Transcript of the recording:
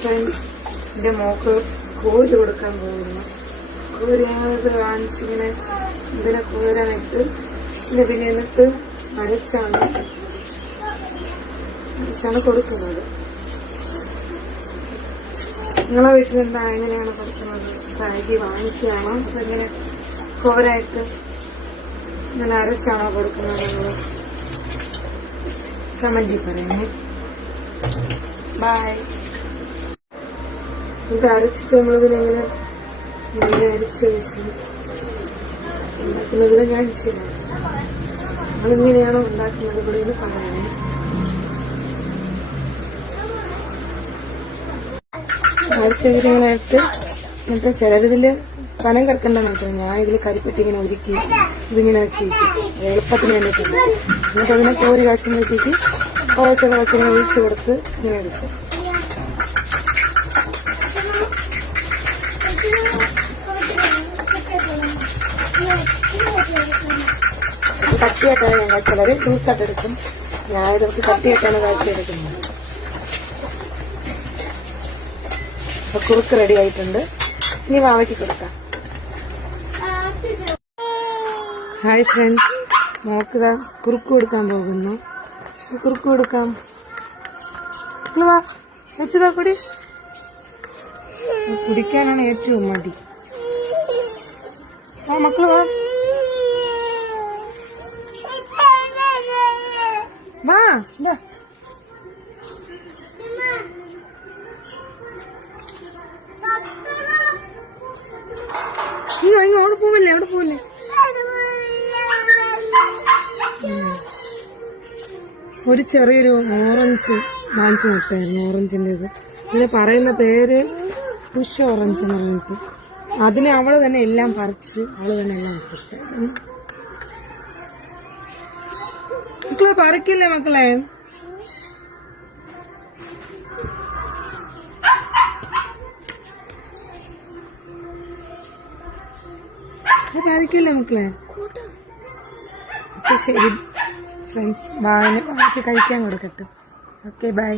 Friends, എന്റെ mock കോരി കൊടുക്കാൻ പോകുന്നു. കോരി ഞങ്ങളിത് കാണിച്ചിങ്ങനെ ഇതിനെ കോരാനായിട്ട് പിന്നെ എന്നിട്ട് അരച്ചാണ് കൊടുക്കുന്നത്. നിങ്ങളെ വീട്ടിൽ എന്താ എങ്ങനെയാണ് കൊടുക്കുന്നത്? അരി വാങ്ങിക്കുകയാണോ അതെങ്ങനെ കോരായിട്ട് ഇങ്ങനെ അരച്ചാണോ കൊടുക്കുന്നത്? നിങ്ങൾ കമന്റിൽ പറയണേ. ബൈ. ഇത് അരച്ചിട്ട് നമ്മളിതിനെങ്ങനെ അരിച്ച് വെച്ച് ഉണ്ടാക്കുന്നതിനെ കാണിച്ചില്ല. അതെങ്ങനെയാണോ ഉണ്ടാക്കുന്നത് ഇവിടെ നിന്ന് പറയണേ. അരച്ചിങ്ങനെ എന്നിട്ട് ചിലരിതില് പനം കറക്കണ്ടെന്ന് വെച്ചാൽ ഞാൻ ഇതിൽ കരിപ്പെട്ടി ഇങ്ങനെ ഒരുക്കി ഇതിങ്ങനെ വെച്ചിരിക്കും. എളുപ്പത്തിന് വേണ്ടിയിട്ടുണ്ട്. എന്നിട്ട് അതിനെ കോരി കാച്ചി നോക്കിയിട്ട് കുറച്ചിങ്ങനെ ഒഴിച്ചു കൊടുത്ത് ഇങ്ങനെ എടുക്കും. കട്ടിയായിട്ടാണ് ഞാൻ ചിലര് ജ്യൂസായിട്ട് എടുക്കും. ഞാനിതൊക്കെ കട്ടിയായിട്ടാണ് കാഴ്ചയെടുക്കുന്നത്. അപ്പൊ കുറുക്ക് റെഡി ആയിട്ടുണ്ട്. ഇനി വാവയ്ക്ക് കൊടുക്കാം. ഹായ് ഫ്രണ്ട്സ്, നോക്കുക കുറുക്ക് കൊടുക്കാൻ പോകുന്നു. കുറുക്ക് കൊടുക്കാം. വാ വെച്ചതാ കൂടി. കുടിക്കാനാണ് ഏറ്റവും മടി. ആ മക്കള് വാ വാ. അവിടെ പോവില്ലേ, അവിടെ പോവില്ലേ. ഒരു ചെറിയൊരു ഓറഞ്ച് വാങ്ങിച്ചു നിൽക്കായിരുന്നു. ഓറഞ്ചിന്റെ ഇതിന് പറയുന്ന പേര് പുഷ് ഓറഞ്ച് എന്ന് പറഞ്ഞിട്ട് അതിനെ അവള് തന്നെ എല്ലാം പറിച്ച് അവള് തന്നെ എല്ലാം ഇട്ടിട്ട്. മക്കളെ പറിക്കില്ലേ മക്കളെ? പറിക്കില്ലേ മക്കളെ? അപ്പൊ ശരി ഫ്രണ്ട്സ്, ബാക്കി കഴിക്കാൻ കൊടുക്കട്ടെ. Okay bye.